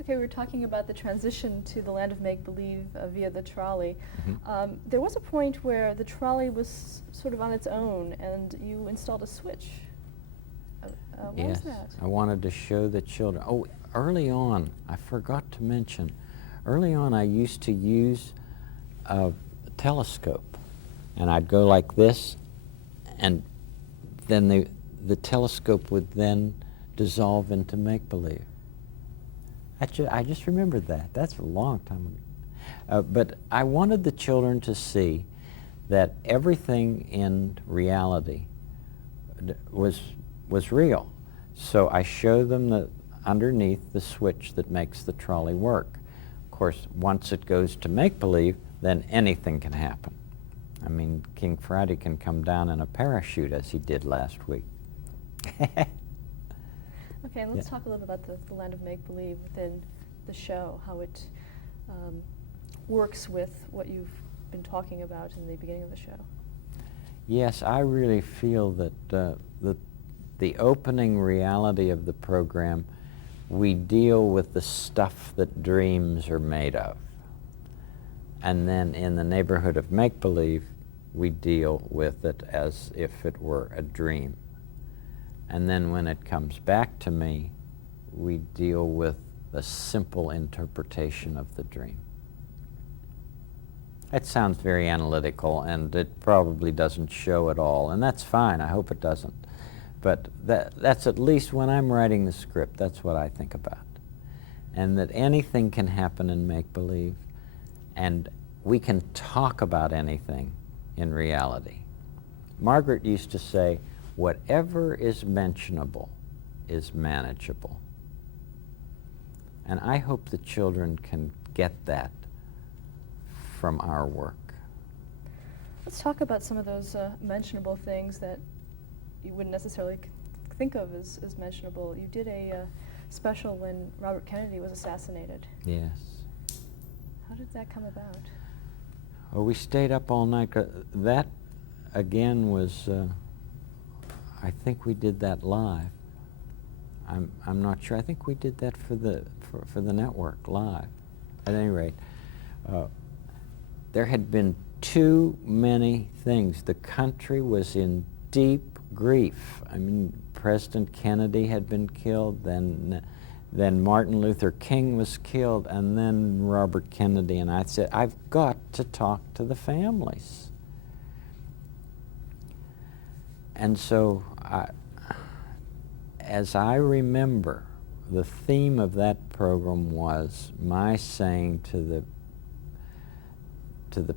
Okay, we were talking about the transition to the land of make-believe via the trolley. Mhm. There was a point where the trolley was sort of on its own, and you installed a switch. What was Yes, that? I wanted to show the children. Oh, early on, I forgot to mention, early on I used to use a telescope, and I'd go like this, and then the telescope would then dissolve into make-believe. I just remembered that. That's a long time ago. But I wanted the children to see that everything in reality was real. So I show them that underneath the switch that makes the trolley work. Of course, once it goes to make-believe, then anything can happen. I mean, King Friday can come down in a parachute as he did last week. Okay, and let's Yeah. talk a little about the land of make-believe within the show, how it works with what you've been talking about in the beginning of the show. Yes, I really feel that the opening reality of the program, we deal with the stuff that dreams are made of. And then in the neighborhood of make-believe, we deal with it as if it were a dream. And then when it comes back to me, we deal with the simple interpretation of the dream. That sounds very analytical, and it probably doesn't show at all, and that's fine. I hope it doesn't. But that's at least when I'm writing the script, that's what I think about. And that anything can happen in make-believe, and we can talk about anything in reality. Margaret used to say, whatever is mentionable is manageable. And I hope the children can get that from our work. Let's talk about some of those mentionable things that you wouldn't necessarily think of as mentionable. You did a special when Robert Kennedy was assassinated. Yes. How did that come about? Well, we stayed up all night. That, again, was, I think we did that live. I'm not sure. I think we did that for the network live. At any rate, there had been too many things. The country was in deep grief. I mean, President Kennedy had been killed, then Martin Luther King was killed, and then Robert Kennedy. And I said, I've got to talk to the families. And so, as I remember, the theme of that program was my saying to the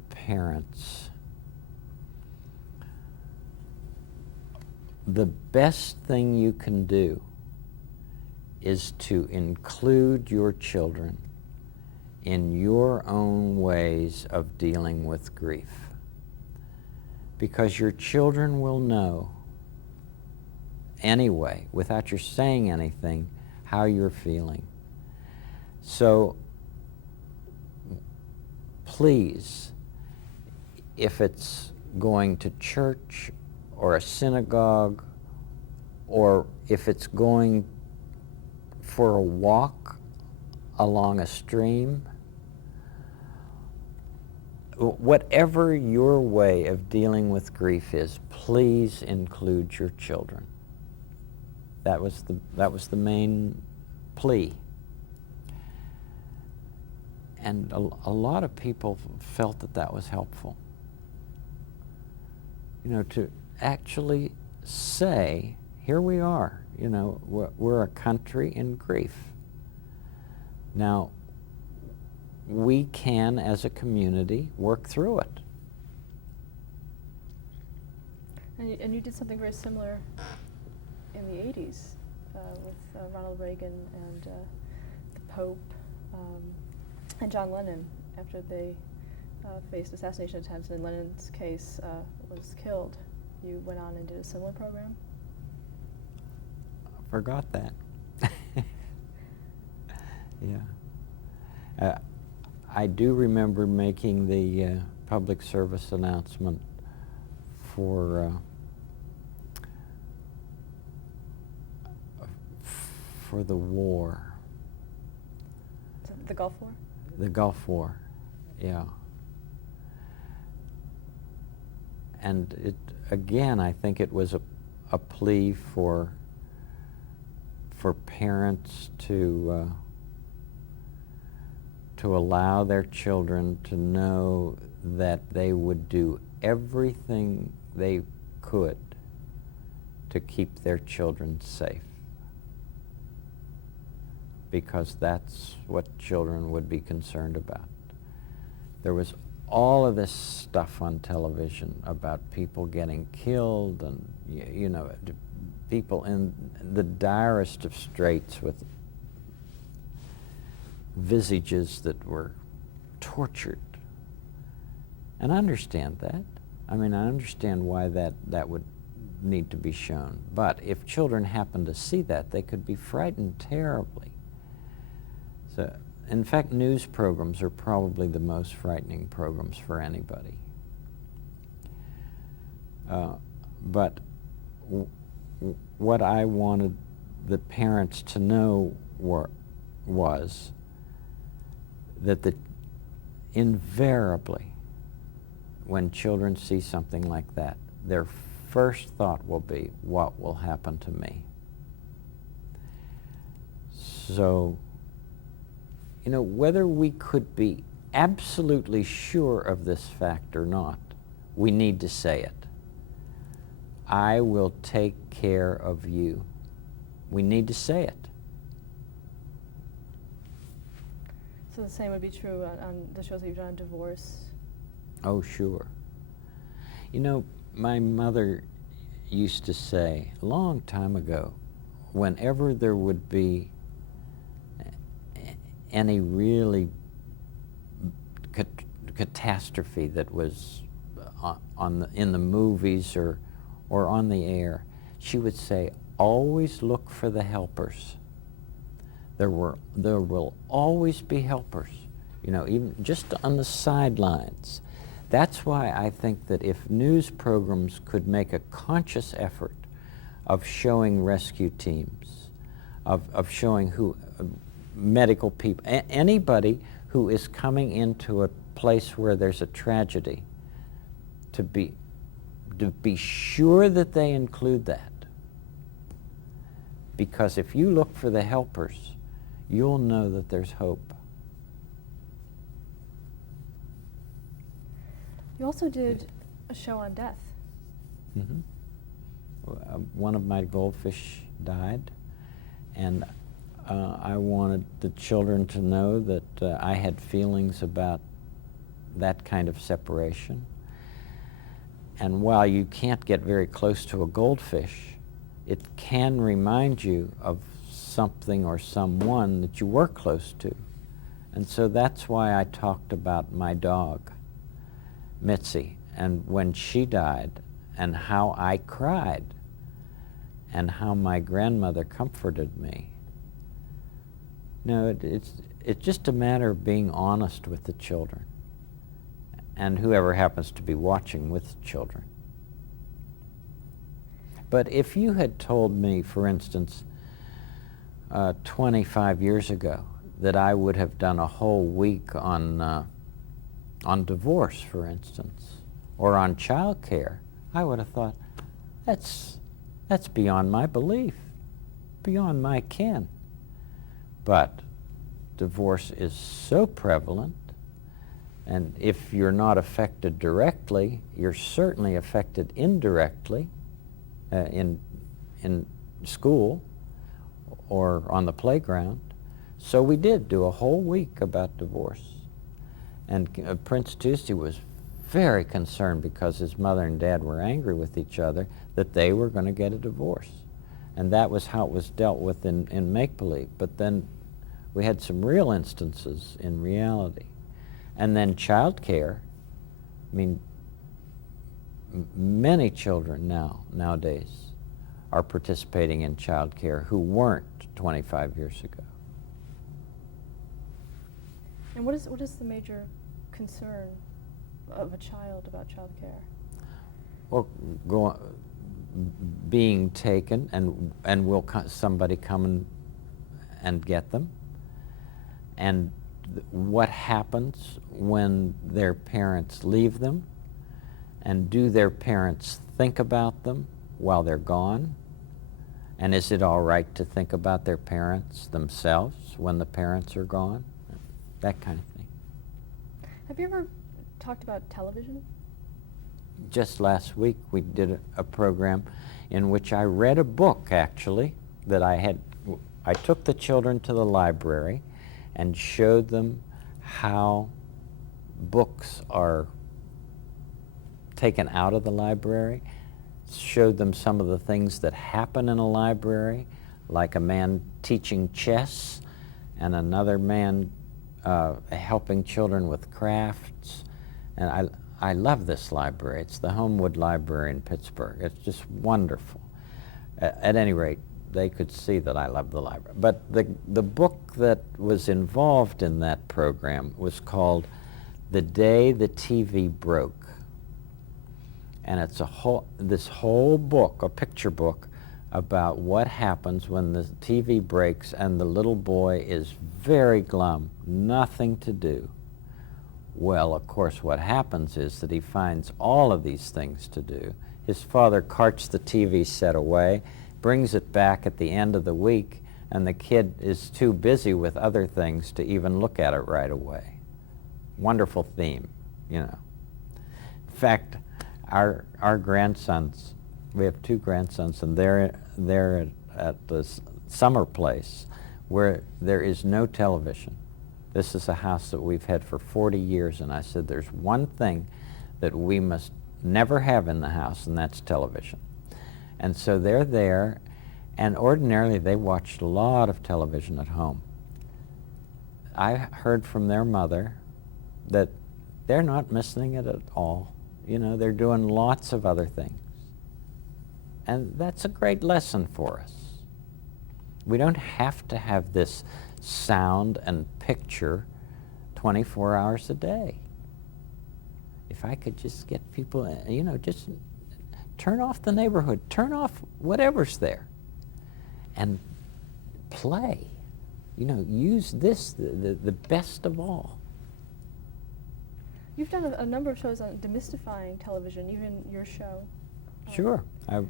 parents, the best thing you can do is to include your children in your own ways of dealing with grief. Because your children will know anyway, without your saying anything, how you're feeling. So please, if it's going to church or a synagogue, or if it's going for a walk along a stream, whatever your way of dealing with grief is, please include your children. That was the main plea. And a lot of people felt that that was helpful. You know, to actually say, here we are, you know, we're a country in grief. Now, we can, as a community, work through it. And you did something very similar in the 80s with Ronald Reagan and the Pope and John Lennon after they faced assassination attempts, and Lennon's case was killed. You went on and did a similar program? I forgot that. Yeah. I do remember making the public service announcement for the war. The Gulf War? The Gulf War, yeah. And it, again, I think it was a plea for parents to allow their children to know that they would do everything they could to keep their children safe, because that's what children would be concerned about. There was all of this stuff on television about people getting killed and, you know, people in the direst of straits with visages that were tortured. And I understand that. I mean, I understand why that would need to be shown. But if children happen to see that, they could be frightened terribly. So, in fact, news programs are probably the most frightening programs for anybody. But what I wanted the parents to know was that invariably, when children see something like that, their first thought will be, what will happen to me? So, you know, whether we could be absolutely sure of this fact or not, we need to say it. I will take care of you. We need to say it. So the same would be true on the shows that you've done on divorce? Oh, sure. You know, my mother used to say a long time ago, whenever there would be any really catastrophe that was in the movies or on the air, she would say, always look for the helpers. There will always be helpers, you know, even just on the sidelines. That's why I think that if news programs could make a conscious effort of showing rescue teams, of showing medical people, anybody who is coming into a place where there's a tragedy, to be sure that they include that. Because if you look for the helpers, you'll know that there's hope. You also did a show on death. Mm-hmm. One of my goldfish died, and I wanted the children to know that I had feelings about that kind of separation. And while you can't get very close to a goldfish, it can remind you of something or someone that you were close to. And so that's why I talked about my dog, Mitzi, and when she died, and how I cried, and how my grandmother comforted me. No, it's just a matter of being honest with the children, and whoever happens to be watching with the children. But if you had told me, for instance, 25 years ago, that I would have done a whole week on divorce, for instance, or on child care, I would have thought, that's beyond my belief, beyond my ken. But divorce is so prevalent, and if you're not affected directly, you're certainly affected indirectly in school or on the playground. So we did do a whole week about divorce. And Prince Tuesday was very concerned because his mother and dad were angry with each other that they were going to get a divorce. And that was how it was dealt with in make-believe. But then we had some real instances in reality. And then child care. I mean, many children nowadays are participating in child care who weren't 25 years ago. And what is the major concern of a child about child care? Well, being taken, and will somebody come and get them, and what happens when their parents leave them, and do their parents think about them while they're gone? And is it all right to think about their parents themselves when the parents are gone? That kind of thing. Have you ever talked about television? Just last week we did a program in which I read a book, actually, that I took the children to the library and showed them how books are taken out of the library, showed them some of the things that happen in a library, like a man teaching chess and another man helping children with crafts. And I love this library. It's the Homewood Library in Pittsburgh. It's just wonderful. At any rate, they could see that I love the library. But the book that was involved in that program was called The Day the TV Broke. And it's this whole book, a picture book, about what happens when the TV breaks and the little boy is very glum, nothing to do. Well, of course, what happens is that he finds all of these things to do. His father carts the TV set away, brings it back at the end of the week, and the kid is too busy with other things to even look at it right away. Wonderful theme, you know. In fact, our grandsons, we have 2 grandsons, and they're at this summer place where there is no television. This is a house that we've had for 40 years, and I said, there's one thing that we must never have in the house, and that's television. And so they're there, and ordinarily they watched a lot of television at home. I heard from their mother that they're not missing it at all. You know, they're doing lots of other things. And that's a great lesson for us. We don't have to have this sound and picture 24 hours a day. If I could just get people, you know, just turn off the neighborhood, turn off whatever's there, and play. You know, use this, the best of all. You've done a number of shows on demystifying television, even your show. Sure. I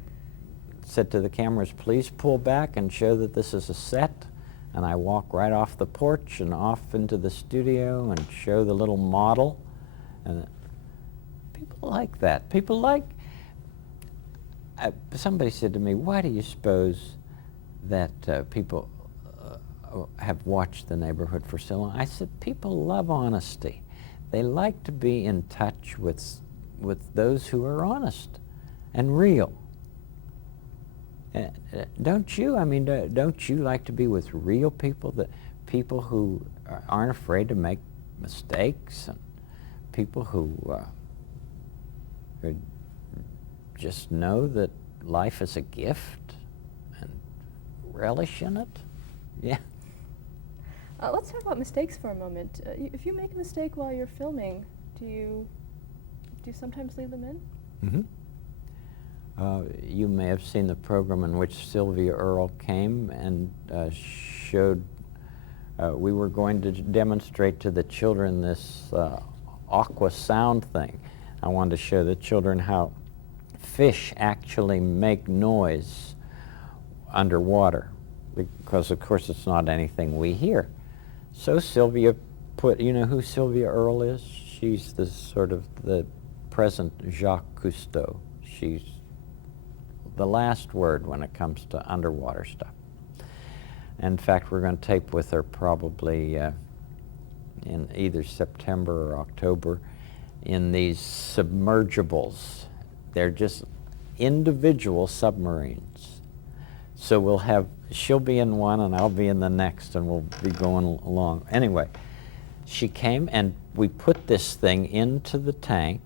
said to the cameras, please pull back and show that this is a set. And I walk right off the porch and off into the studio and show the little model. And people like that. People like, somebody said to me, why do you suppose that people have watched The Neighborhood for so long? I said, people love honesty. They like to be in touch with those who are honest and real. Don't you? I mean, don't you like to be with real people, people who aren't afraid to make mistakes, and people who just know that life is a gift and relish in it? Yeah. Let's talk about mistakes for a moment. If you make a mistake while you're filming, do you sometimes leave them in? Mm-hmm. You may have seen the program in which Sylvia Earle came and showed, we were going to demonstrate to the children this aqua sound thing. I wanted to show the children how fish actually make noise underwater, because of course it's not anything we hear. So Sylvia you know who Sylvia Earle is? She's the sort of the present Jacques Cousteau. She's the last word when it comes to underwater stuff. In fact, we're going to tape with her probably in either September or October in these submergibles. They're just individual submarines. So she'll be in one and I'll be in the next, and we'll be going along. Anyway, she came and we put this thing into the tank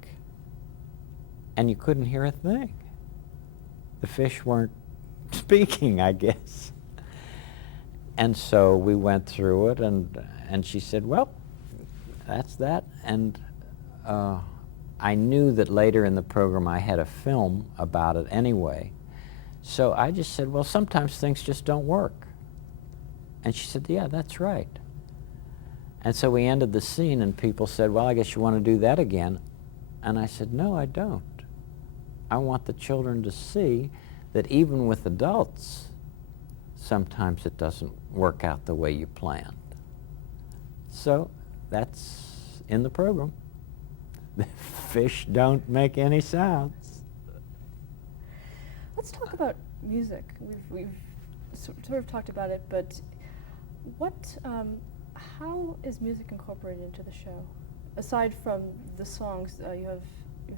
and you couldn't hear a thing. The fish weren't speaking, I guess. And so we went through it, and she said, well, that's that. And I knew that later in the program I had a film about it anyway. So I just said, well, sometimes things just don't work. And she said, yeah, that's right. And so we ended the scene and people said, well, I guess you want to do that again. And I said, no, I don't. I want the children to see that even with adults, sometimes it doesn't work out the way you planned. So that's in the program. The fish don't make any sounds. Let's talk about music. We've sort of talked about it, but how is music incorporated into the show? Aside from the songs, you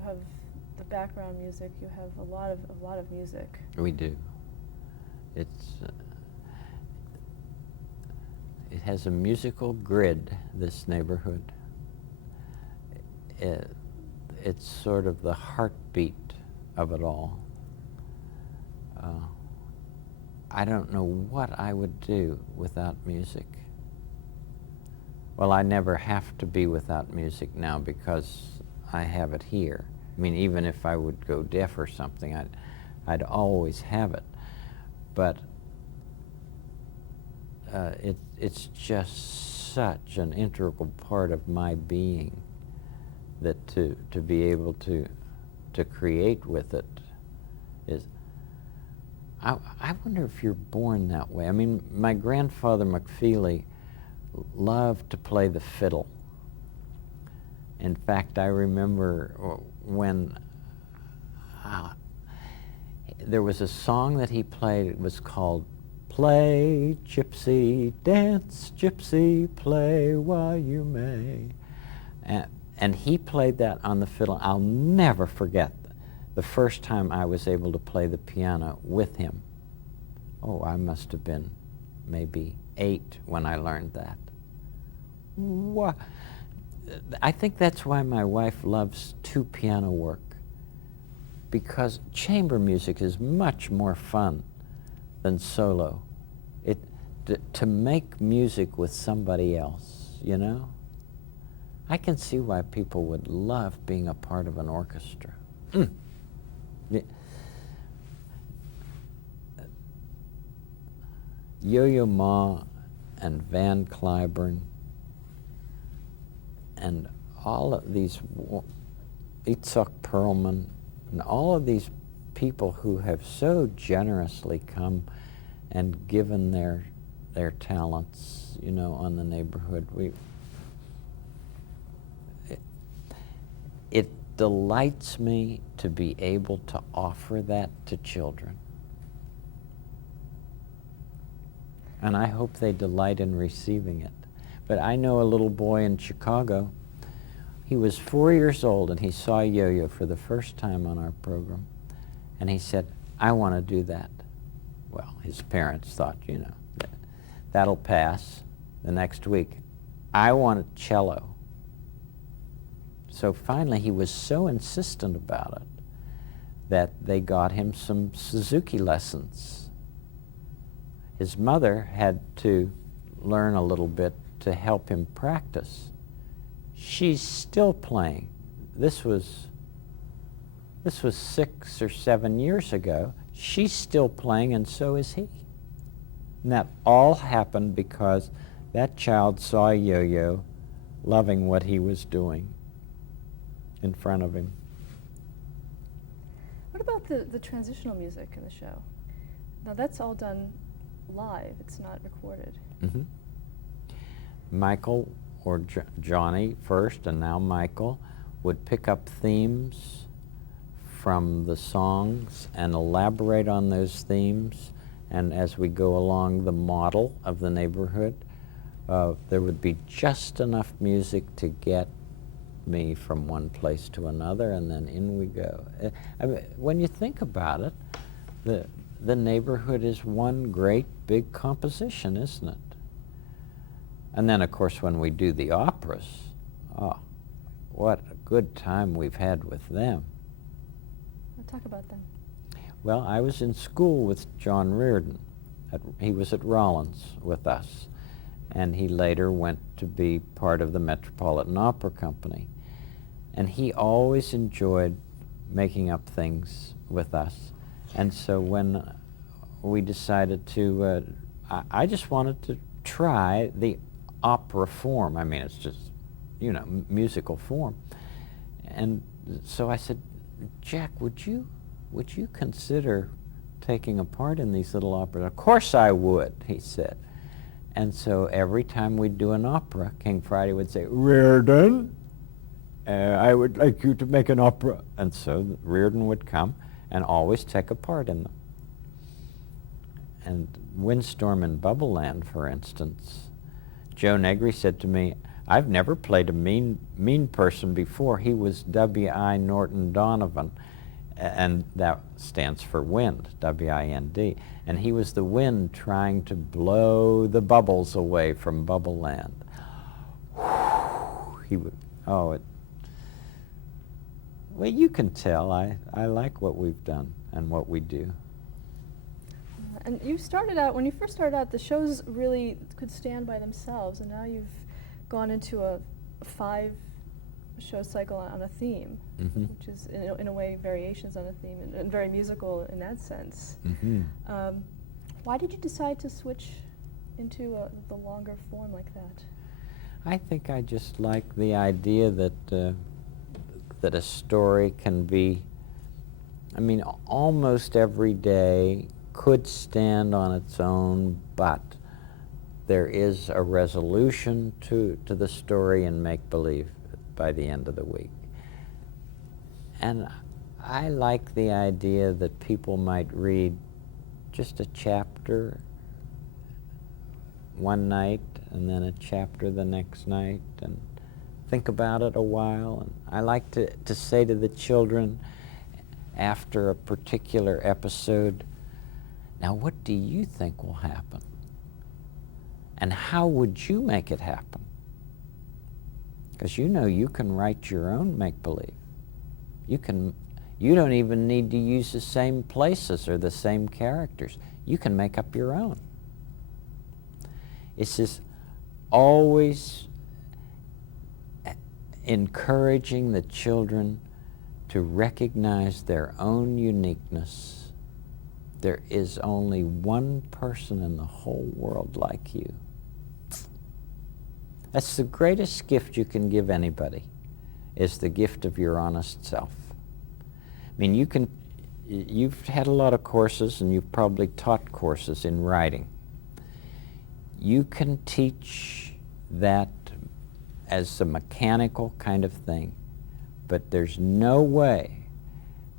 have the background music. You have a lot of music. We do. It's it has a musical grid, this neighborhood. It's sort of the heartbeat of it all. I don't know what I would do without music. Well, I never have to be without music now because I have it here. I mean, even if I would go deaf or something, I'd always have it. But it's just such an integral part of my being that to be able to create with it is. I wonder if you're born that way. I mean, my grandfather McFeely loved to play the fiddle. In fact, I remember when there was a song that he played. It was called "Play, Gypsy, Dance, Gypsy, Play While You May." And he played that on the fiddle. I'll never forget the first time I was able to play the piano with him. Oh, I must have been maybe 8 when I learned that. I think that's why my wife loves piano work, because chamber music is much more fun than solo. To make music with somebody else, you know? I can see why people would love being a part of an orchestra. Yo-Yo Ma and Van Cliburn and all of these, Itzhak Perlman, and all of these people who have so generously come and given their talents, you know, on the neighborhood. It delights me to be able to offer that to children. And I hope they delight in receiving it. But I know a little boy in Chicago. He was 4 years old and he saw Yo-Yo for the first time on our program. And he said, I want to do that. Well, his parents thought, you know, that'll pass. The next week, I want a cello. So finally, he was so insistent about it that they got him some Suzuki lessons. His mother had to learn a little bit to help him practice. She's still playing. This was 6 or 7 years ago. She's still playing, and so is he. And that all happened because that child saw Yo-Yo loving what he was doing in front of him. What about the transitional music in the show? Now that's all done live, it's not recorded. Mm-hmm. Michael, or Johnny first, and now Michael, would pick up themes from the songs and elaborate on those themes. And as we go along the model of the neighborhood, there would be just enough music to get me from one place to another, and then in we go. I mean, when you think about it, the neighborhood is one great big composition, isn't it? And then, of course, when we do the operas, oh, what a good time we've had with them. We'll talk about them. Well, I was in school with John Reardon. He was at Rollins with us, and he later went to be part of the Metropolitan Opera Company. And he always enjoyed making up things with us. And so when we decided to, I just wanted to try the opera form. I mean, it's just, you know, musical form. And so I said, Jack, would you consider taking a part in these little operas? Of course I would, he said. And so every time we'd do an opera, King Friday would say, Reardon, I would like you to make an opera. And so Reardon would come and always take a part in them. And Windstorm in Bubbleland, for instance, Joe Negri said to me, I've never played a mean person before. He was W.I. Norton Donovan, and that stands for wind, W-I-N-D. And he was the wind trying to blow the bubbles away from Bubbleland. He would, well, you can tell I like what we've done and what we do. And you started out, when you first started out, the shows really could stand by themselves, and now you've gone into a 5-show cycle on a theme, which is in a way variations on a theme, and very musical in that sense. Why did you decide to switch into the longer form like that? I think I just like the idea that that a story can be, I mean, almost every day could stand on its own, but there is a resolution to the story in make-believe by the end of the week. And I like the idea that people might read just a chapter one night and then a chapter the next night and think about it a while. And I like to say to the children after a particular episode, now what do you think will happen? And how would you make it happen? Because you know you can write your own make-believe. You don't even need to use the same places or the same characters. You can make up your own. It's just always encouraging the children to recognize their own uniqueness. There is only one person in the whole world like you. That's the greatest gift you can give anybody, is the gift of your honest self. I mean, you've had a lot of courses and you've probably taught courses in writing. You can teach that as a mechanical kind of thing, but there's no way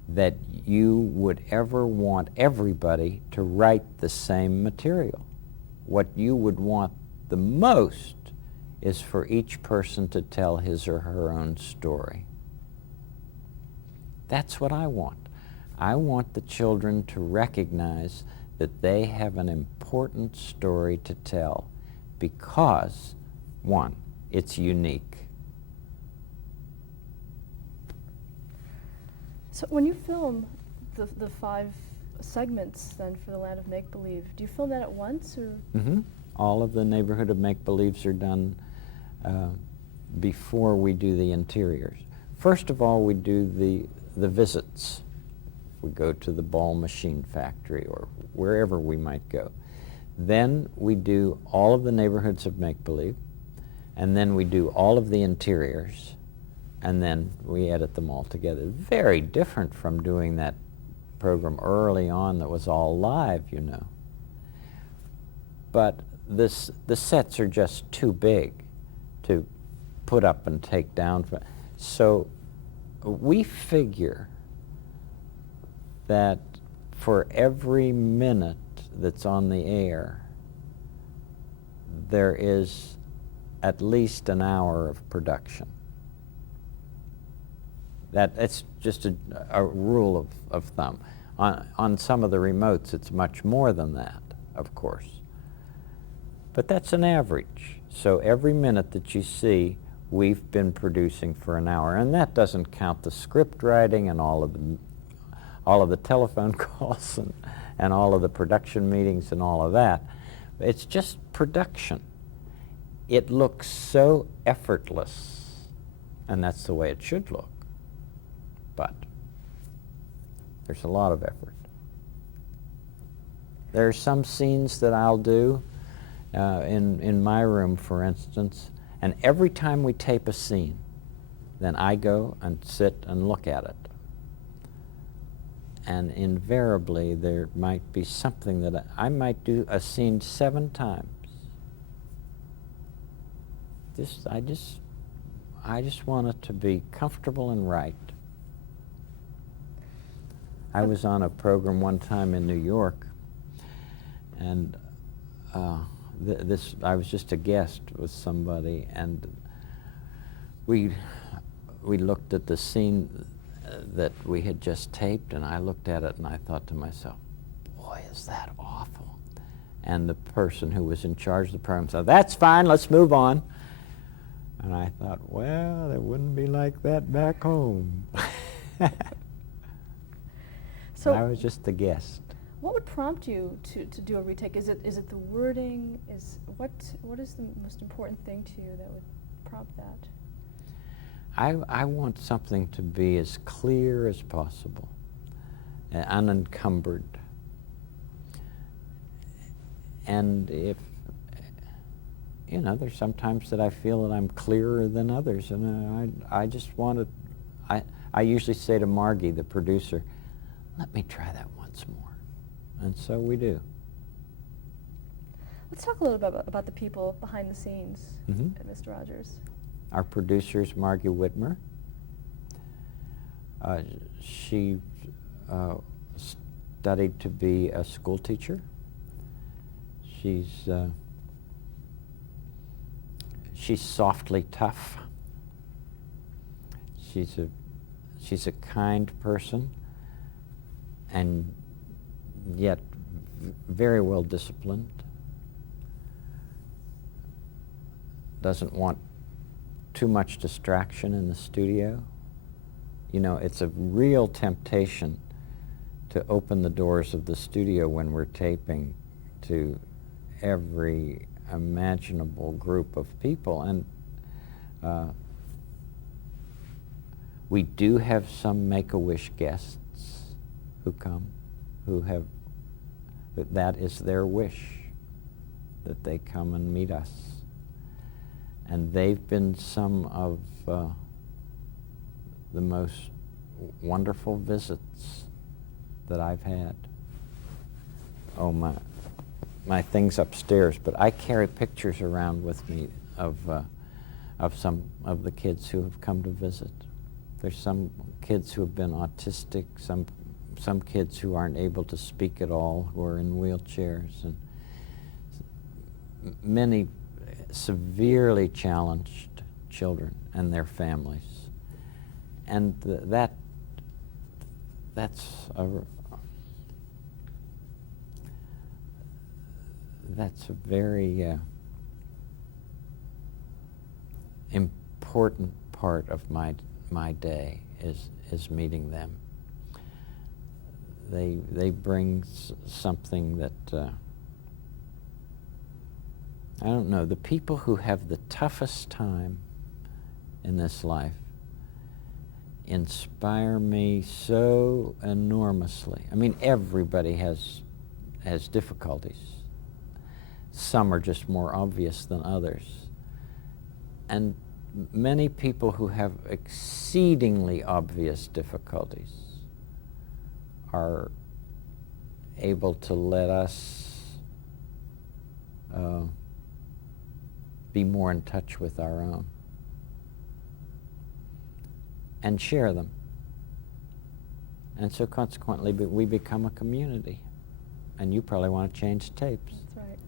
that you would ever want everybody to write the same material. What you would want the most is for each person to tell his or her own story. That's what I want. I want the children to recognize that they have an important story to tell because, one, it's unique. So when you film the 5 segments then for the Land of Make-Believe, do you film that at once or? All of the Neighborhood of Make-Believes are done before we do the interiors. First of all, we do the visits. We go to the ball machine factory or wherever we might go. Then we do all of the neighborhoods of Make-Believe, and then we do all of the interiors, and then we edit them all together. Very different from doing that program early on that was all live, you know. But the sets are just too big to put up and take down. So we figure that for every minute that's on the air, there is at least an hour of production. That's just a rule of thumb. On some of the remotes, it's much more than that, of course. But that's an average. So every minute that you see, we've been producing for an hour. And that doesn't count the script writing and all of the telephone calls and all of the production meetings and all of that. It's just production. It looks so effortless, and that's the way it should look. But there's a lot of effort. There are some scenes that I'll do in my room, for instance, and every time we tape a scene, then I go and sit and look at it. And invariably, there might be something that I might do a scene 7 times. I just want it to be comfortable and right. I was on a program one time in New York, and I was just a guest with somebody, and we looked at the scene that we had just taped, and I looked at it and I thought to myself, boy, is that awful. And the person who was in charge of the program said, that's fine, let's move on. And I thought, well, it wouldn't be like that back home. So I was just a guest. what would prompt you to do a retake? Is it the wording? What is the most important thing to you that would prompt that? I want something to be as clear as possible, unencumbered. And if, you know, there's sometimes that I feel that I'm clearer than others, and I just want to, I usually say to Margie, the producer, let me try that once more. And so we do. Let's talk a little bit about the people behind the scenes Mhm. at Mr. Rogers. Our producer is Margie Whitmer. She studied to be a school teacher. She's softly tough. She's a kind person, and yet very well disciplined. Doesn't want too much distraction in the studio. You know, it's a real temptation to open the doors of the studio when we're taping to every imaginable group of people. And we do have some Make-A-Wish guests who come, that is their wish, that they come and meet us. And they've been some of the most wonderful visits that I've had. Oh, my thing's upstairs, but I carry pictures around with me of some of the kids who have come to visit. There's some kids who have been autistic, some kids who aren't able to speak at all, who are in wheelchairs, and many severely challenged children and their families. And that's a very important part of my day is meeting them. They bring something that I don't know, the people who have the toughest time in this life inspire me so enormously. I mean, everybody has difficulties. Some are just more obvious than others. And many people who have exceedingly obvious difficulties are able to let us be more in touch with our own and share them. And so consequently, we become a community. And you probably want to change tapes. That's right.